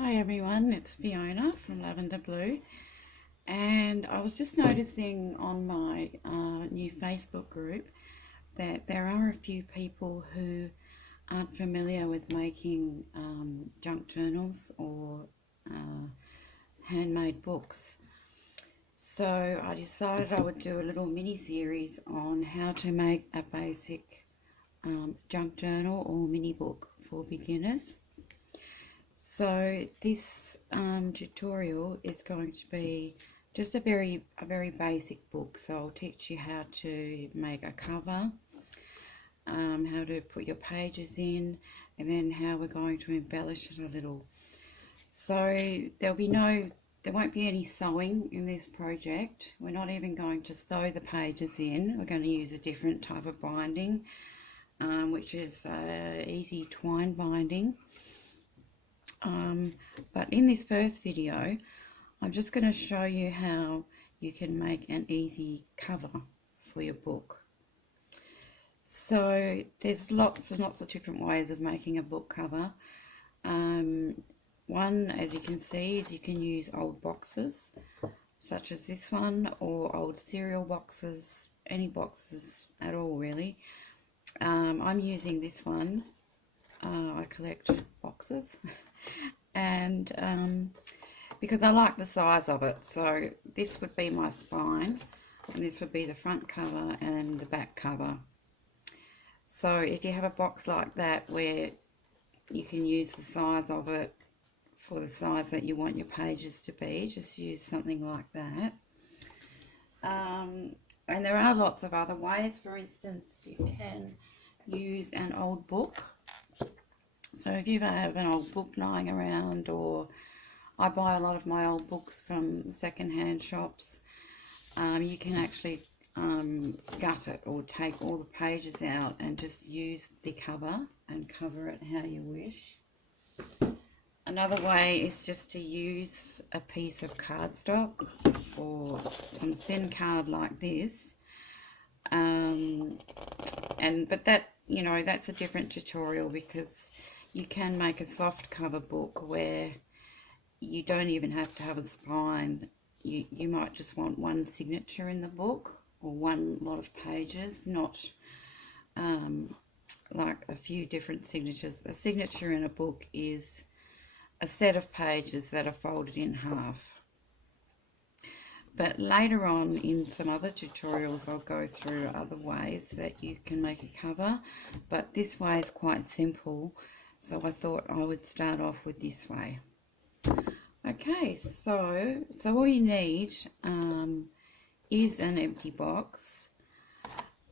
Hi everyone, it's Fiona from Lavender Blue, and I was just noticing on my new Facebook group that there are a few people who aren't familiar with making junk journals or handmade books. So I decided I would do a little mini series on how to make a basic junk journal or mini book for beginners. So this tutorial is going to be just a very basic book. So I'll teach you how to make a cover, how to put your pages in, and then how we're going to embellish it a little. So there won't be any sewing in this project. We're not even going to sew the pages in. We're going to use a different type of binding, which is easy twine binding. But in this first video, I'm just going to show you how you can make an easy cover for your book. So there's lots and lots of different ways of making a book cover. One, as you can see, is you can use old boxes such as this one, or old cereal boxes, any boxes at all really. I'm using this one. I collect boxes and because I like the size of it. So this would be my spine, and this would be the front cover and the back cover. So if you have a box like that where you can use the size of it for the size that you want your pages to be, just use something like that. And there are lots of other ways. For instance, you can use an old book. So if you have an old book lying around, or I buy a lot of my old books from second-hand shops, you can actually gut it or take all the pages out and just use the cover and cover it how you wish. Another way is just to use a piece of cardstock or some thin card like this, but that, you know, that's a different tutorial, because you can make a soft cover book where you don't even have to have a spine. You might just want one signature in the book, or one lot of pages, not like a few different signatures. A signature in a book is a set of pages that are folded in half. But later on in some other tutorials I'll go through other ways that you can make a cover, but this way is quite simple, so I thought I would start off with this way. Okay, so all you need is an empty box,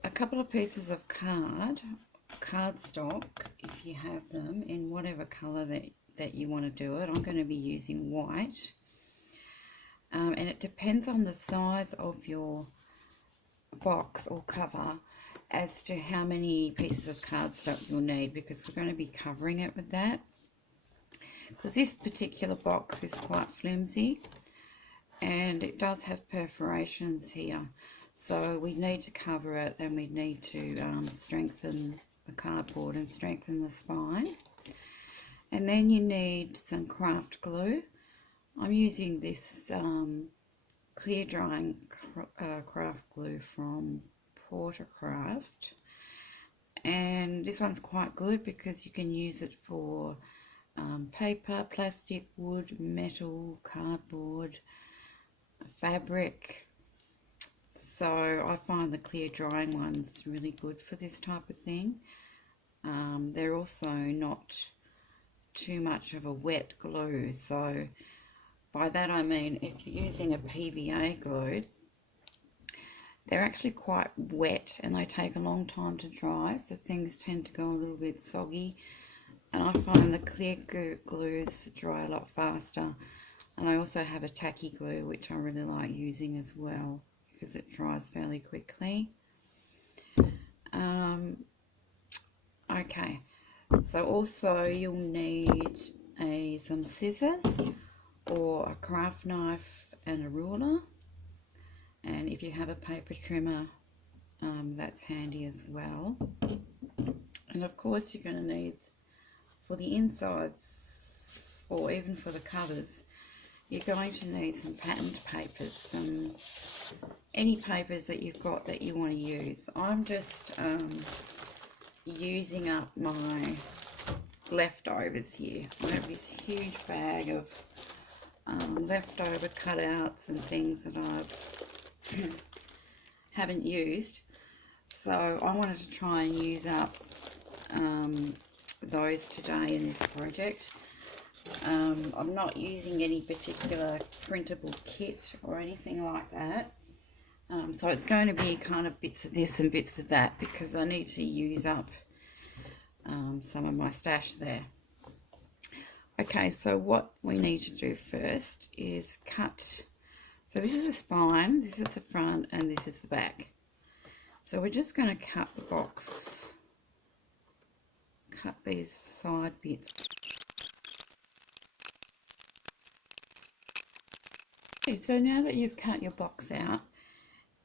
a couple of pieces of cardstock if you have them, in whatever colour that you want to do it. I'm going to be using white, and it depends on the size of your box or cover as to how many pieces of cardstock you'll need, because we're going to be covering it with that. Because this particular box is quite flimsy and it does have perforations here, so we need to cover it, and we need to strengthen the cardboard and strengthen the spine. And then you need some craft glue. I'm using this clear drying craft glue from Portercraft, and this one's quite good because you can use it for paper, plastic, wood, metal, cardboard, fabric. So I find the clear drying ones really good for this type of thing. They're also not too much of a wet glue, so by that I mean if you're using a PVA glue, they're actually quite wet and they take a long time to dry, so things tend to go a little bit soggy. And I find the clear glues dry a lot faster. And I also have a tacky glue, which I really like using as well, because it dries fairly quickly. Okay, so also you'll need some scissors or a craft knife and a ruler. And if you have a paper trimmer, that's handy as well. And of course you're going to need, for the insides or even for the covers, you're going to need some patterned papers, any papers that you've got that you want to use. I'm just using up my leftovers here. I have this huge bag of leftover cutouts and things that I haven't used, so I wanted to try and use up those today in this project. I'm not using any particular printable kit or anything like that, so it's going to be kind of bits of this and bits of that because I need to use up some of my stash there. Okay, so what we need to do first is cut. So this is the spine, this is the front, and this is the back. So we're just going to cut the box, cut these side bits. Okay, so now that you've cut your box out,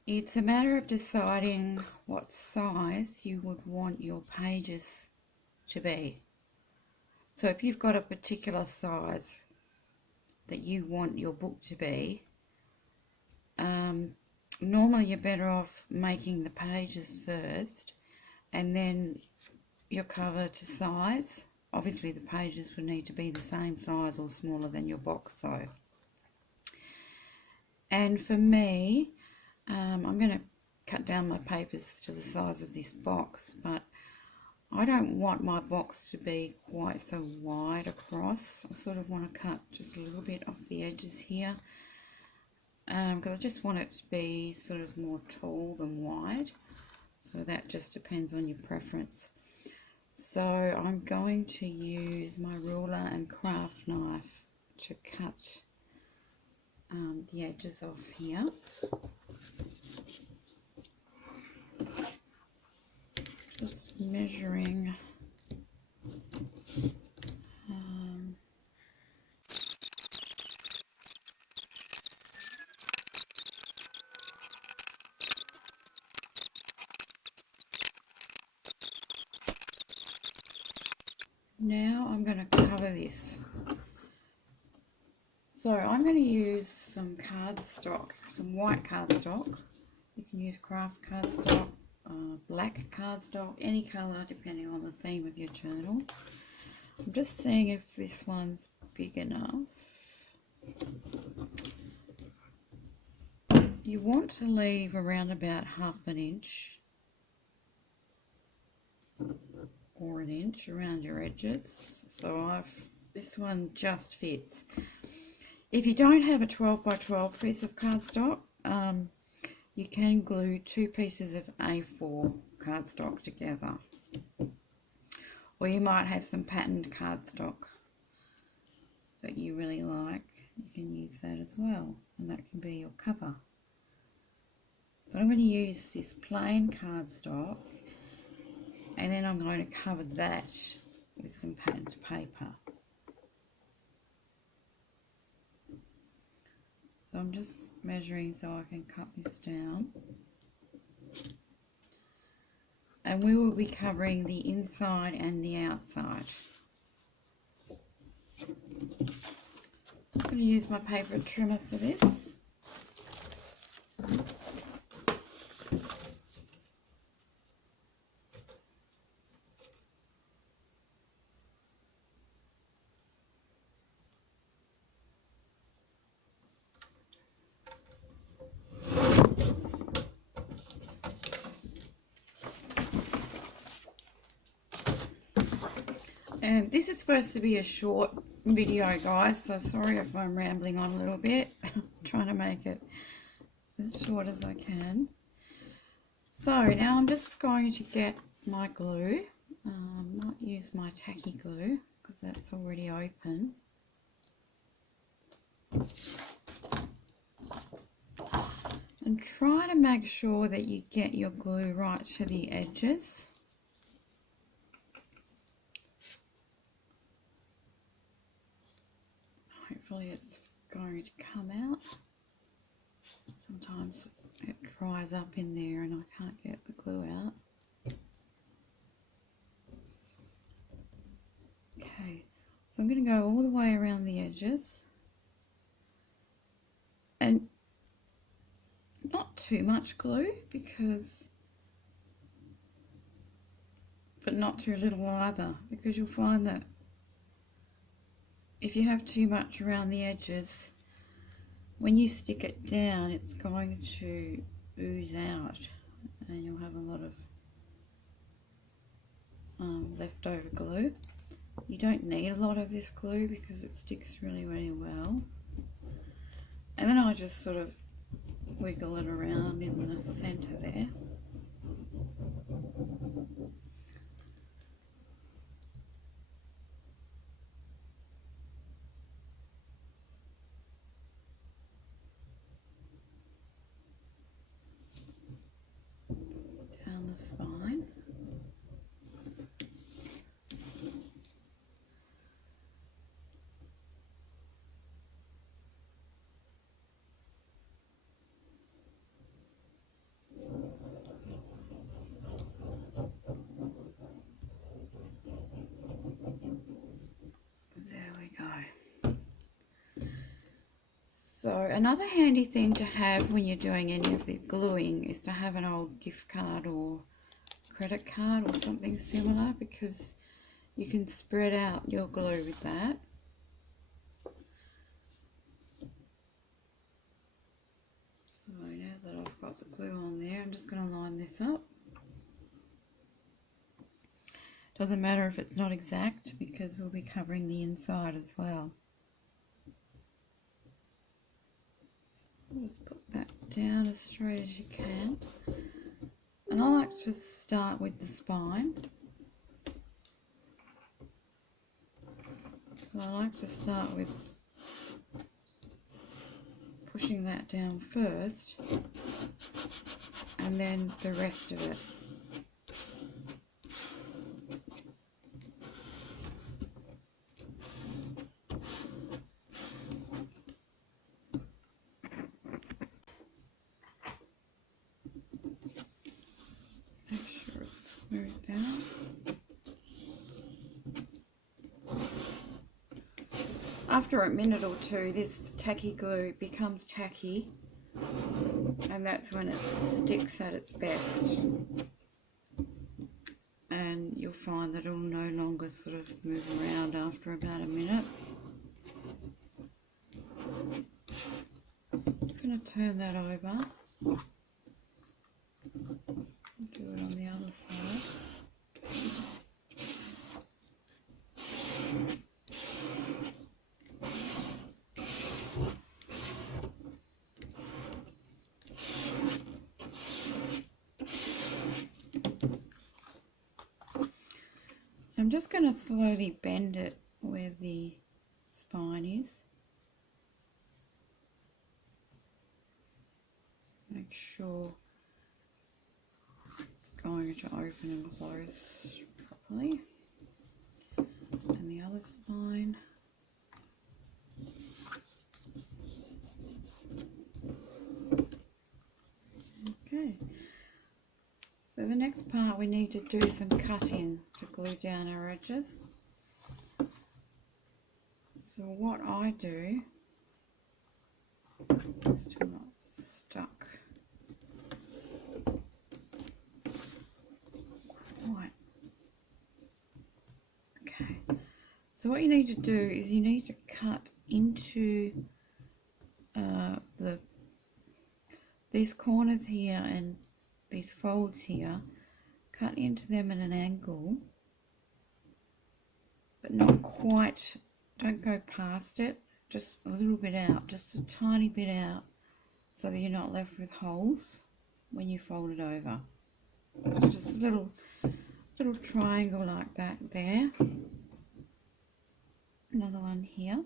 it's a matter of deciding what size you would want your pages to be. So if you've got a particular size that you want your book to be, normally you're better off making the pages first and then your cover to size. Obviously the pages would need to be the same size or smaller than your box though. And for me, I'm going to cut down my papers to the size of this box, but I don't want my box to be quite so wide across. I sort of want to cut just a little bit off the edges here, because I just want it to be sort of more tall than wide. So that just depends on your preference. So I'm going to use my ruler and craft knife to cut the edges off here. Just measuring now I'm going to cover this. So I'm going to use some cardstock, some white cardstock. You can use craft cardstock, black cardstock, any colour depending on the theme of your journal. I'm just seeing if this one's big enough. You want to leave around about ½ an inch or an inch around your edges. So this one just fits. If you don't have a 12 by 12 piece of cardstock, you can glue 2 pieces of A4 cardstock together. Or you might have some patterned cardstock that you really like. You can use that as well, and that can be your cover. But I'm going to use this plain cardstock, and then I'm going to cover that with some patterned paper. So I'm just measuring so I can cut this down. And we will be covering the inside and the outside. I'm going to use my paper trimmer for this. And this is supposed to be a short video, guys, so sorry if I'm rambling on a little bit. I'm trying to make it as short as I can. So now I'm just going to get my glue. I might use my tacky glue because that's already open. And try to make sure that you get your glue right to the edges. Hopefully it's going to come out. Sometimes it dries up in there and I can't get the glue out. Okay, so I'm going to go all the way around edges, and not too much glue, but not too little either, because you'll find that if you have too much around the edges, when you stick it down, it's going to ooze out and you'll have a lot of leftover glue. You don't need a lot of this glue because it sticks really, really well. And then I just sort of wiggle it around in the center there. Down the spine. There we go. So another handy thing to have when you're doing any of the gluing is to have an old gift card or credit card or something similar, because you can spread out your glue with that. So now that I've got the glue on there, I'm just going to line this up. Doesn't matter if it's not exact because we'll be covering the inside as well. Just put that down as straight as you can. And I like to start with the spine. So I like to start with pushing that down first, and then the rest of it. Make sure it's smoothed down. After a minute or two, this tacky glue becomes tacky, and that's when it sticks at its best. And you'll find that it'll no longer sort of move around after about a minute. I'm just going to turn that over. Do it on the other side. I'm just going to slowly bend it where the spine is. Make sure it's going to open and close properly. And the other spine. Okay. So the next part, we need to do some cutting to glue down our edges. So what I do, still not stuck quite. Okay, so what you need to do is you need to cut into these corners here and these folds here, cut into them at an angle, but not quite, don't go past it, just a little bit out, just a tiny bit out, so that you're not left with holes when you fold it over. So just a little triangle like that there. Another one here.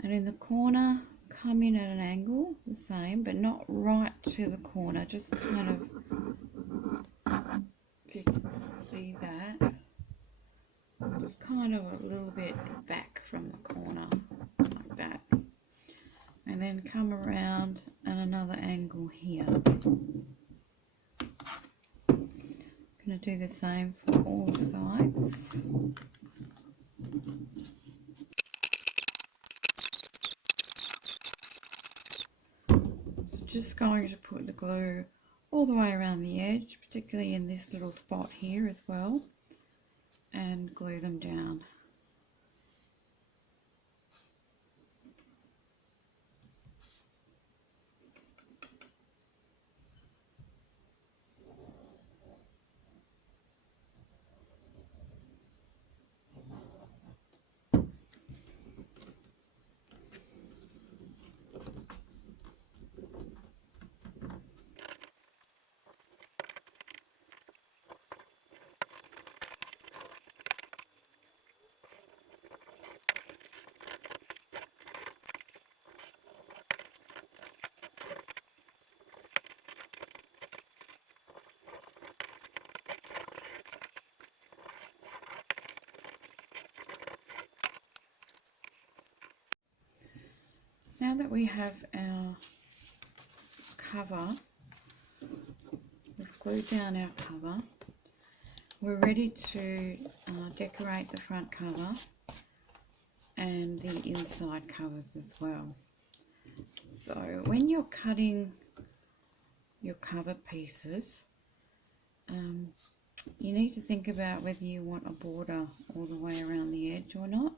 And in the corner, come in at an angle, the same, but not right to the corner, just kind of, if you can see that, just kind of a little bit back from the corner, like that. And then come around at another angle here. Because going to do the same for all the sides. So just going to put the glue all the way around the edge, particularly in this little spot here as well, and glue them down. Now that we have our cover, we've glued down our cover, we're ready to decorate the front cover and the inside covers as well. So when you're cutting your cover pieces, you need to think about whether you want a border all the way around the edge or not,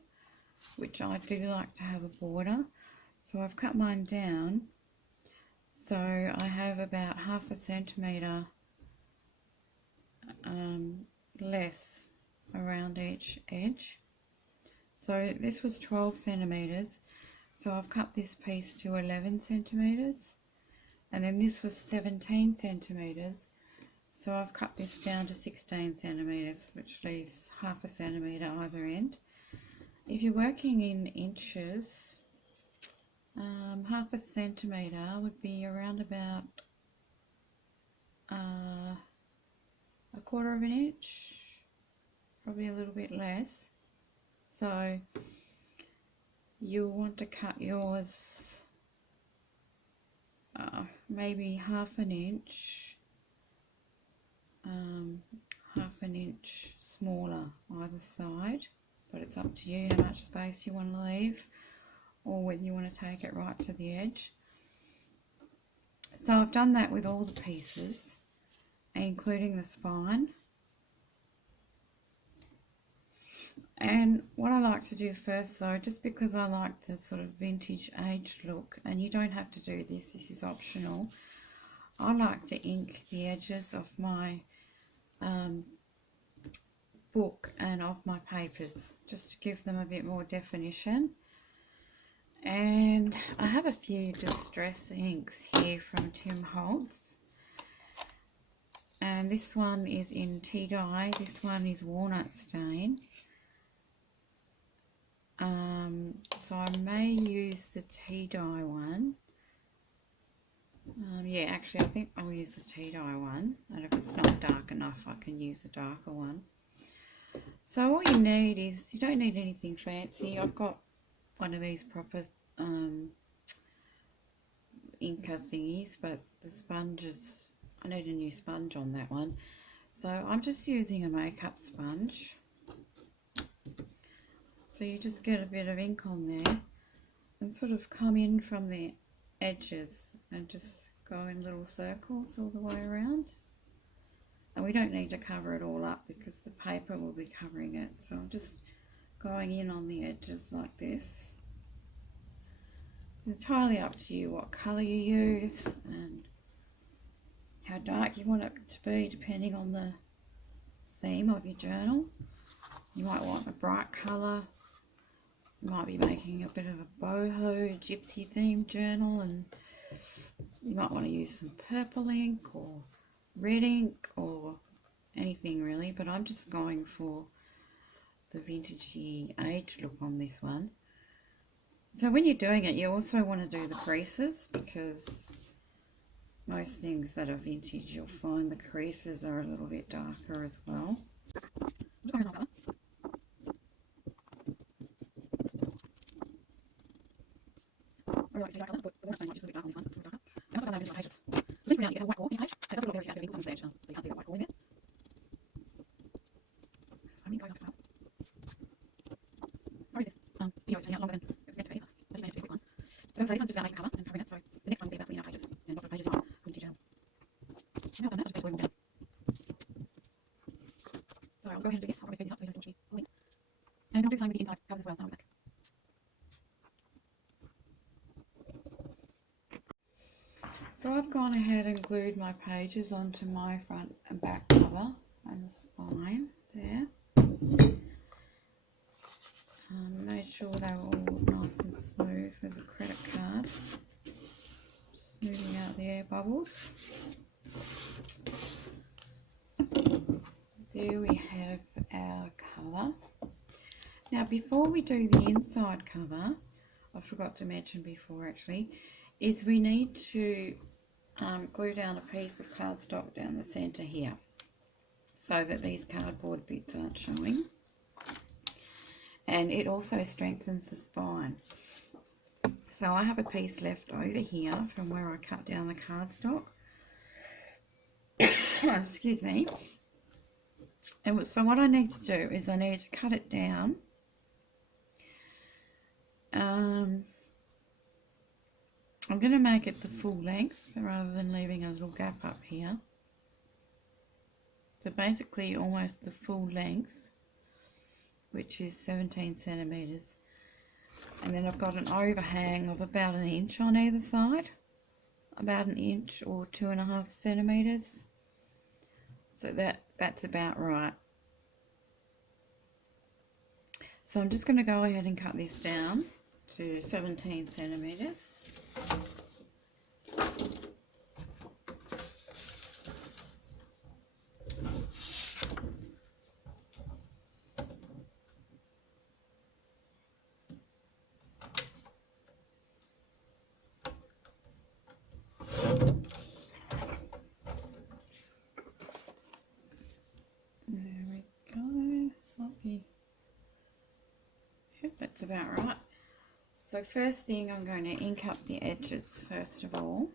which I do like to have a border. So I've cut mine down, so I have about 1/2 centimetre less around each edge. So this was 12 centimetres, so I've cut this piece to 11 centimetres, and then this was 17 centimetres, so I've cut this down to 16 centimetres, which leaves 1/2 centimetre either end. If you're working in inches, 1/2 centimetre would be around about 1/4 inch, probably a little bit less. So you'll want to cut yours maybe 1/2 inch, 1/2 inch smaller either side, but it's up to you how much space you want to leave, or whether you want to take it right to the edge. So I've done that with all the pieces, including the spine. And what I like to do first though, just because I like the sort of vintage aged look, and you don't have to do this, this is optional, I like to ink the edges of my book and of my papers, just to give them a bit more definition. And I have a few distress inks here from Tim Holtz, and this one is in tea dye, this one is walnut stain. So I may use the tea dye one. Yeah, actually I think I'll use the tea dye one, and if it's not dark enough I can use a darker one. So all you need is, you don't need anything fancy. I've got one of these proper inker thingies, but the sponges, I need a new sponge on that one. So I'm just using a makeup sponge. So you just get a bit of ink on there and sort of come in from the edges and just go in little circles all the way around. And we don't need to cover it all up because the paper will be covering it. So I'm just going in on the edges like this. It's entirely up to you what colour you use and how dark you want it to be, depending on the theme of your journal. You might want a bright colour. You might be making a bit of a boho gypsy themed journal, and you might want to use some purple ink or red ink or anything really, but I'm just going for the vintagey age look on this one. So when you're doing it, you also want to do the creases, because most things that are vintage, you'll find the creases are a little bit darker as well. So this one's just about making cover and covering it, so the next one will be about putting our pages, and lots of pages are putting digital. Now I've done that, I'll just glue them down. So I'll go ahead and do this, I'll probably speed this up so you don't have to watch me gluing. And I'll do the same with the inside covers as well, now back. So I've gone ahead and glued my pages onto my front and back cover and the spine there. Made sure they were all nice and smooth with a credit card. Smoothing out the air bubbles. There we have our cover. Now before we do the inside cover, I forgot to mention before actually, is we need to glue down a piece of cardstock down the centre here so that these cardboard bits aren't showing. And it also strengthens the spine. So I have a piece left over here from where I cut down the cardstock. Excuse me. And so what I need to do is I need to cut it down. I'm going to make it the full length rather than leaving a little gap up here. So basically almost the full length, which is 17 centimetres. And then I've got an overhang of about 1 inch on either side, about 1 inch or 2.5 centimetres. So that's about right. So I'm just going to go ahead and cut this down to 17 centimetres. That's about right. So first thing, I'm going to ink up the edges first of all.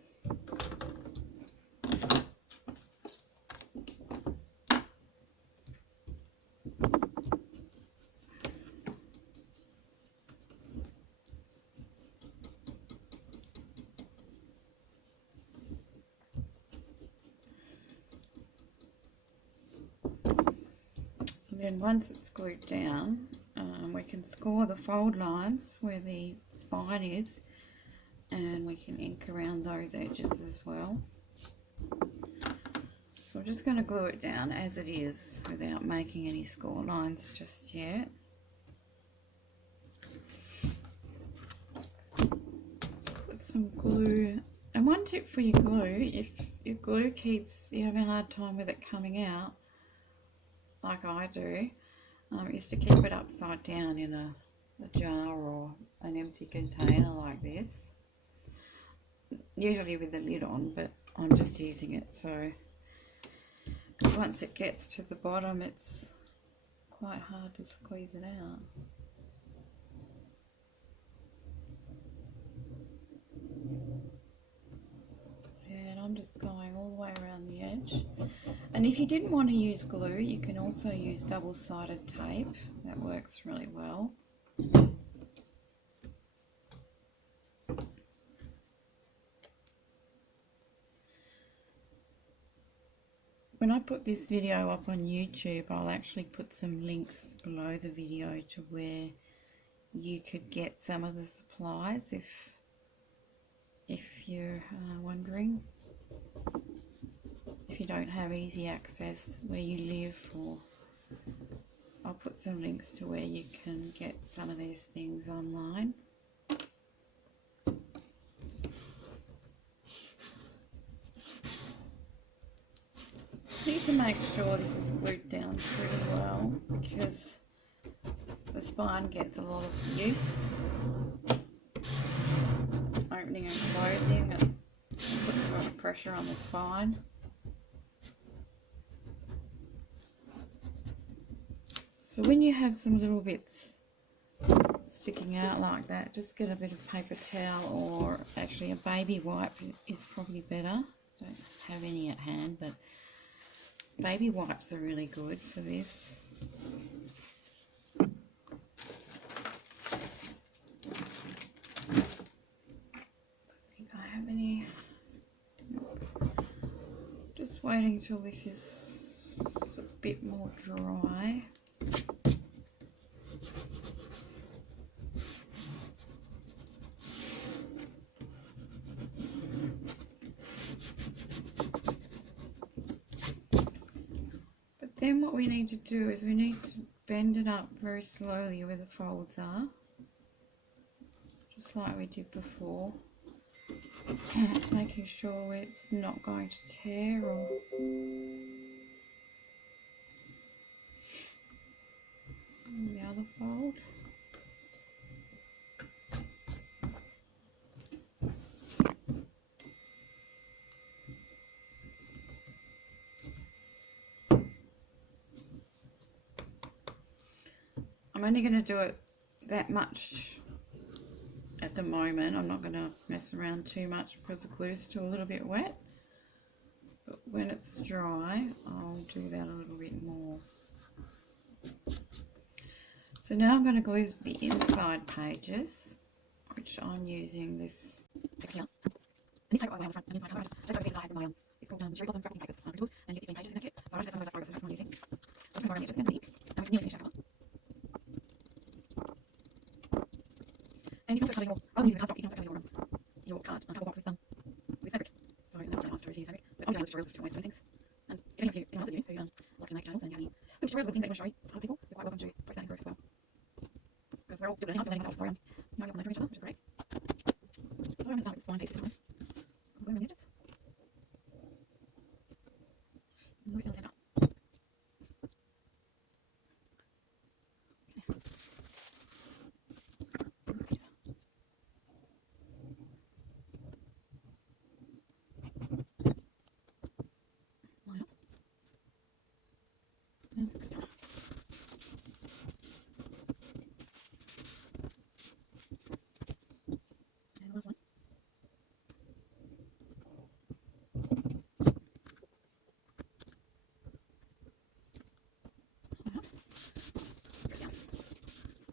And then once it's glued down, we can score the fold lines where the spine is, and we can ink around those edges as well. So I'm just going to glue it down as it is without making any score lines just yet. Put some glue, and one tip for your glue, if your glue keeps you having a hard time with it coming out, like I do, is to keep it upside down in a jar or an empty container like this, usually with the lid on, but I'm just using it so, because once it gets to the bottom it's quite hard to squeeze it out. And I'm just going all the way around the edge. And if you didn't want to use glue, you can also use double-sided tape. That works really well. When I put this video up on YouTube, I'll actually put some links below the video to where you could get some of the supplies if you're wondering. If you don't have easy access where you live, or I'll put some links to where you can get some of these things online. Need to make sure this is glued down pretty well because the spine gets a lot of use, opening and closing. It puts a lot of pressure on the spine. So when you have some little bits sticking out like that, just get a bit of paper towel, or actually a baby wipe is probably better. Don't have any at hand, but baby wipes are really good for this. waiting till this is a bit more dry. But then what we need to do is we need to bend it up very slowly where the folds are, just like we did before, making sure it's not going to tear or the other fold. I'm only going to do it that much at the moment. I'm not going to mess around too much because the glue's still a little bit wet. But when it's dry, I'll do that a little bit more. So now I'm going to glue the inside pages, which I'm using this paper here. And this paper, by the way, on the front, an inside cover, I just left over pieces I had in my, it's called Cherry Blossom Scrapping Papers tools, and you get 16 pages in that kit. So I just set some of those photos, so that's what I'm using. So I'm just going to borrow the edges again, and we've nearly finished our colour. And you can also cover your, rather than using the cardstock, you can also cover your card, cover box with fabric. So that was nice to use fabric. But I'll be doing tutorials of different ways of doing things. And if any of you, anyone else of you, who like to make journals and you have any little tutorials or things that you want to show other people, you're quite welcome to post that in the group as well. Because we're all still learning, I'm still learning myself, so knowing what we know from each other, which is great. So I'm going to start with spine piece this time. I'm going around the edges. And move it down the centre.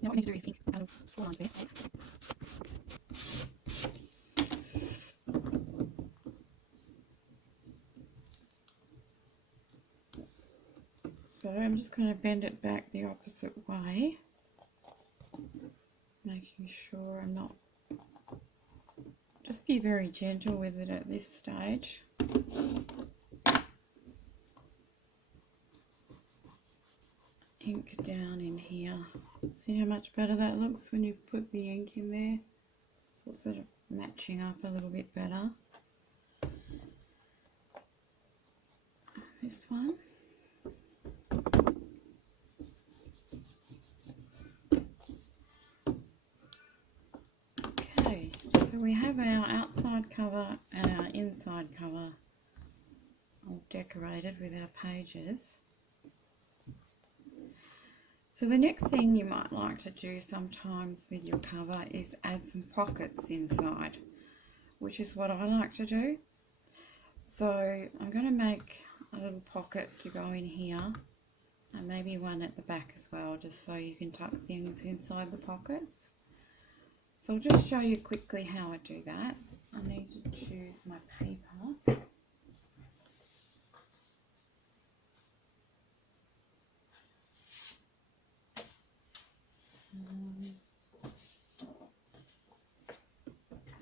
Now what we need to do is ink out of 4 lines there, please. So I'm just going to bend it back the opposite way, making sure I'm not, just be very gentle with it at this stage. Ink down in here. See how much better that looks when you put the ink in there? So it's sort of matching up a little bit better. This one. Okay, so we have our outside cover and our inside cover all decorated with our pages. So the next thing you might like to do sometimes with your cover is add some pockets inside, which is what I like to do. So I'm going to make a little pocket to go in here, and maybe one at the back as well, just so you can tuck things inside the pockets. So I'll just show you quickly how I do that. I need to choose my paper.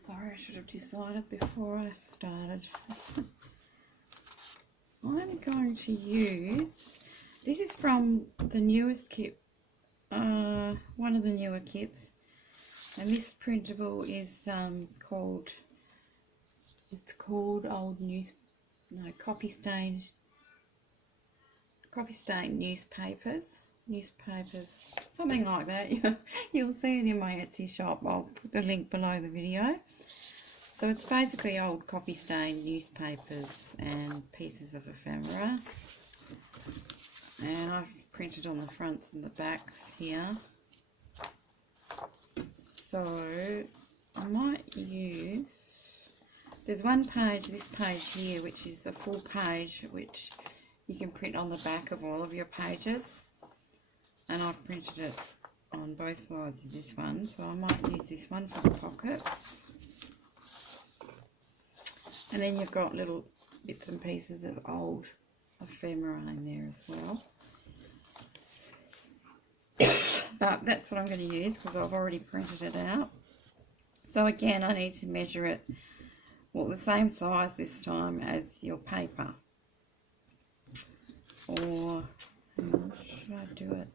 Sorry, I should have decided before I started. I'm going to use, this is from the newest kit, one of the newer kits, and this printable is called coffee stained newspapers, something like that. You'll see it in my Etsy shop. I'll put the link below the video. So it's basically old coffee stained newspapers and pieces of ephemera, and I've printed on the fronts and the backs here. So I might use, there's one page, this page here, which is a full page, which you can print on the back of all of your pages, and I've printed it on both sides of this one, so I might use this one for the pockets. And then you've got little bits and pieces of old ephemera in there as well. But that's what I'm going to use because I've already printed it out. So again, I need to measure it, well, the same size this time as your paper. Or, hang on, should I do it?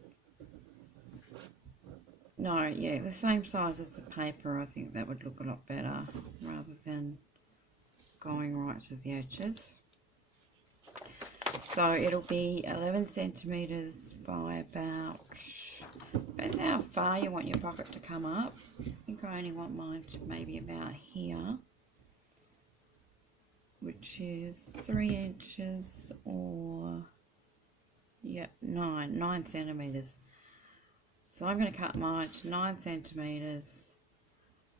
No, yeah, the same size as the paper. I think that would look a lot better rather than going right to the edges. So it'll be 11 centimetres by about, depends how far you want your pocket to come up. I think I only want mine to maybe about here, which is 3 inches or, yep, 9 centimetres. So I'm going to cut mine to 9 centimetres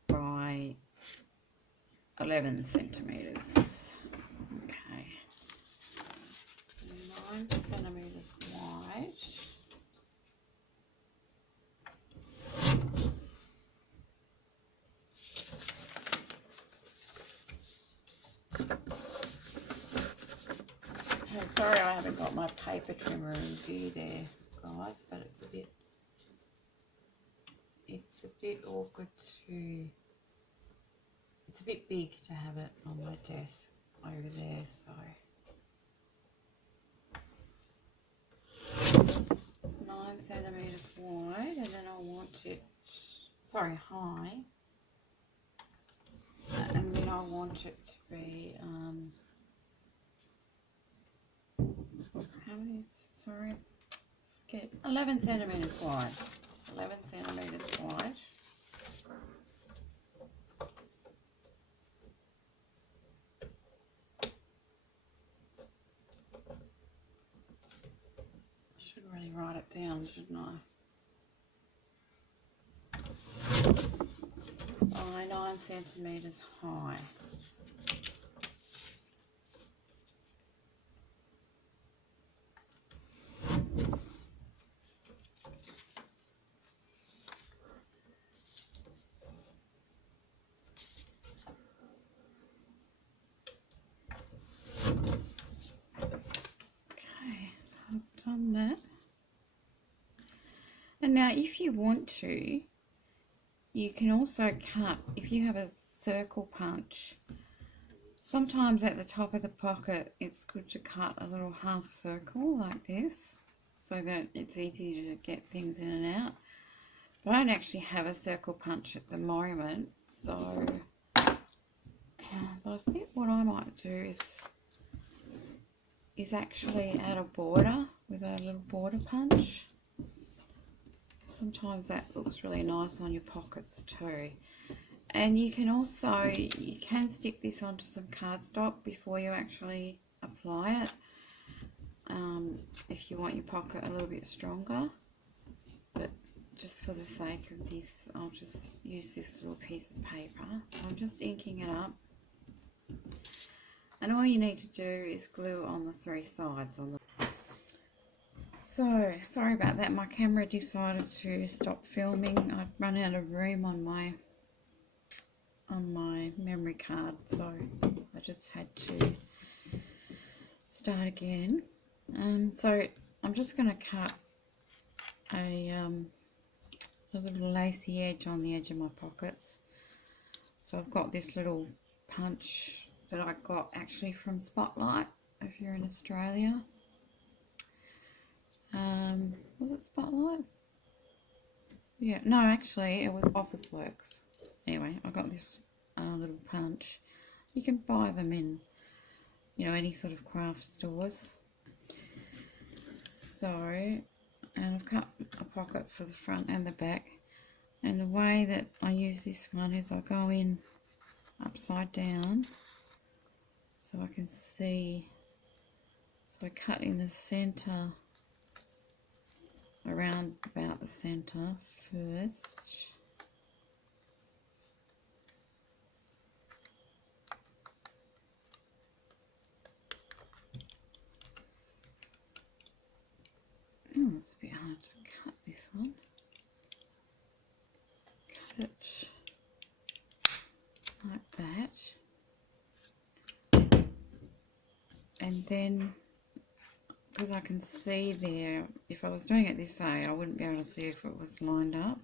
by 11 centimetres. Okay. 9 centimetres wide. Hey, sorry I haven't got my paper trimmer in view there, guys, but it's a bit awkward to, it's a bit big to have it on my desk over there, so 9 centimetres wide, and then I want it, sorry, high, and then I want it to be, how many, sorry, okay, 11 centimetres wide, 11 centimetres wide. Should really write it down, shouldn't I? By 9 centimetres high. That. And now if you want to, you can also cut, if you have a circle punch, sometimes at the top of the pocket it's good to cut a little half circle like this so that it's easy to get things in and out. But I don't actually have a circle punch at the moment, so but I think what I might do is actually add a border with a little border punch. Sometimes that looks really nice on your pockets too. And you can also, you can stick this onto some cardstock before you actually apply it, if you want your pocket a little bit stronger. But just for the sake of this, I'll just use this little piece of paper. So I'm just inking it up. And all you need to do is glue on the 3 sides on the. So sorry about that, my camera decided to stop filming. I'd run out of room on my memory card, so I just had to start again. So I'm just going to cut a little lacy edge on the edge of my pockets. So I've got this little punch that I got actually from Spotlight if you're in Australia. Was it Spotlight? Yeah, no, actually it was Office Works. Anyway, I got this little punch. You can buy them in, you know, any sort of craft stores. So, and I've cut a pocket for the front and the back. And the way that I use this one is I go in upside down so I can see. So I cut in the center, around about the center first. Oh, it's a bit hard to cut this one. Cut it like that. then, because I can see there, if I was doing it this way, I wouldn't be able to see if it was lined up.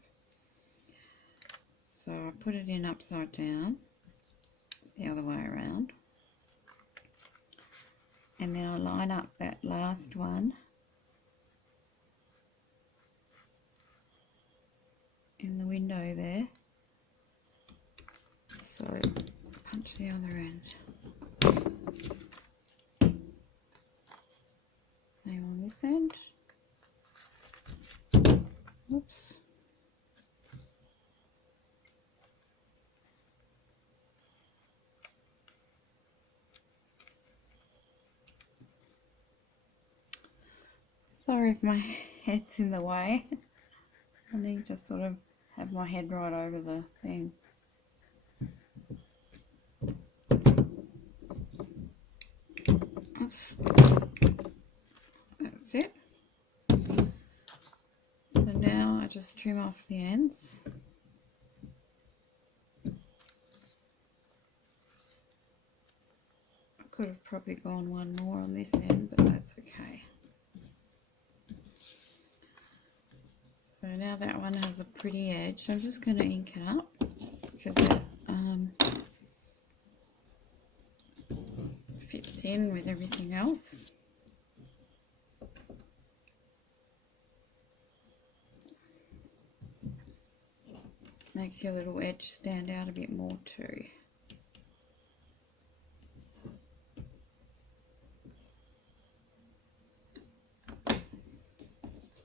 So I put it in upside down, the other way around. And then I line up that last one in the window there. So punch the other end. Same on this end. Whoops. Sorry if my head's in the way. I need to sort of have my head right over the thing. Oops. That's it. So now I just trim off the ends. I could have probably gone one more on this end, but that's okay. So now that one has a pretty edge, so I'm just going to ink it up because it fits in with everything else. Makes your little edge stand out a bit more too.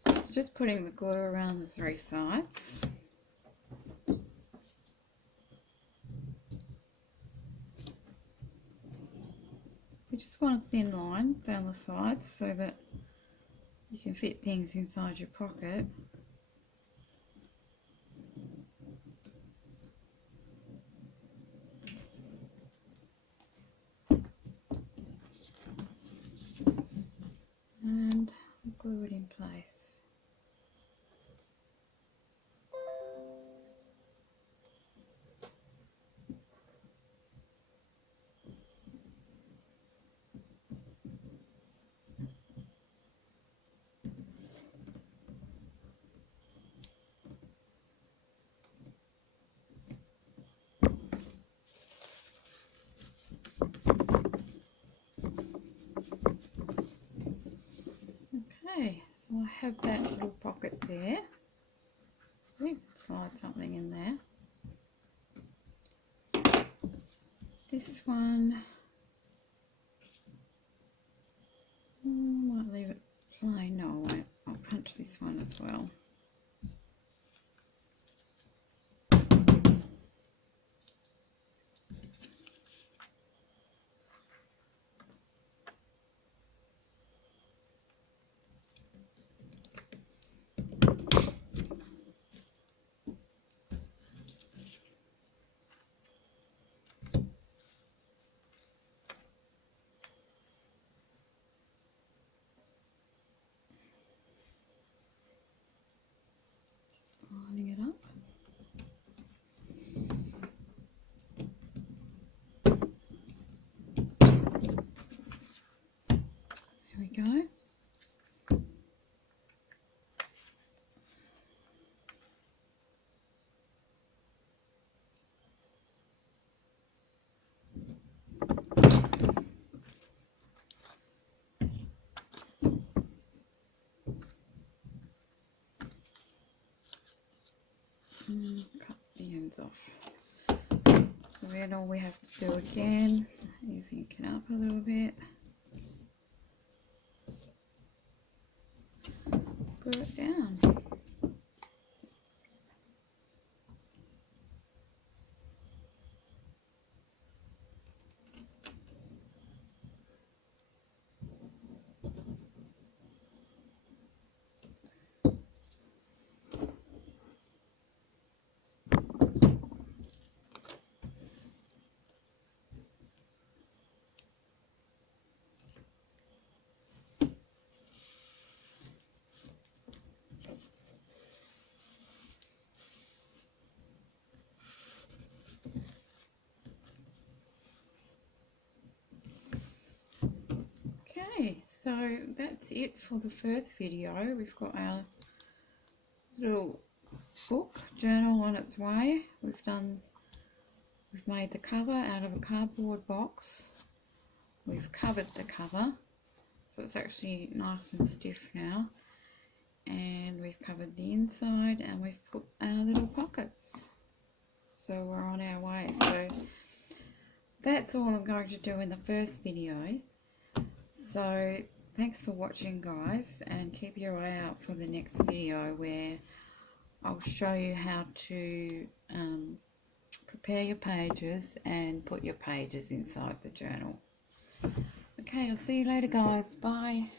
So just putting the glue around the three sides. You just want a thin line down the sides so that you can fit things inside your pocket. And glue it in place. Okay, so I have that little pocket there. We can slide something in there. This one, I might leave it plain. No, I won't. I'll punch this one as well. Lining it up. There we go. Cut the ends off. So then all we have to do again is ink it up a little bit. Glue it down. So that's it for the first video. We've got our little book journal on its way. We've made the cover out of a cardboard box. We've covered the cover, so it's actually nice and stiff now. And we've covered the inside, and we've put our little pockets. So we're on our way. So that's all I'm going to do in the first video. So thanks for watching, guys, and keep your eye out for the next video where I'll show you how to prepare your pages and put your pages inside the journal. Okay, I'll see you later, guys. Bye.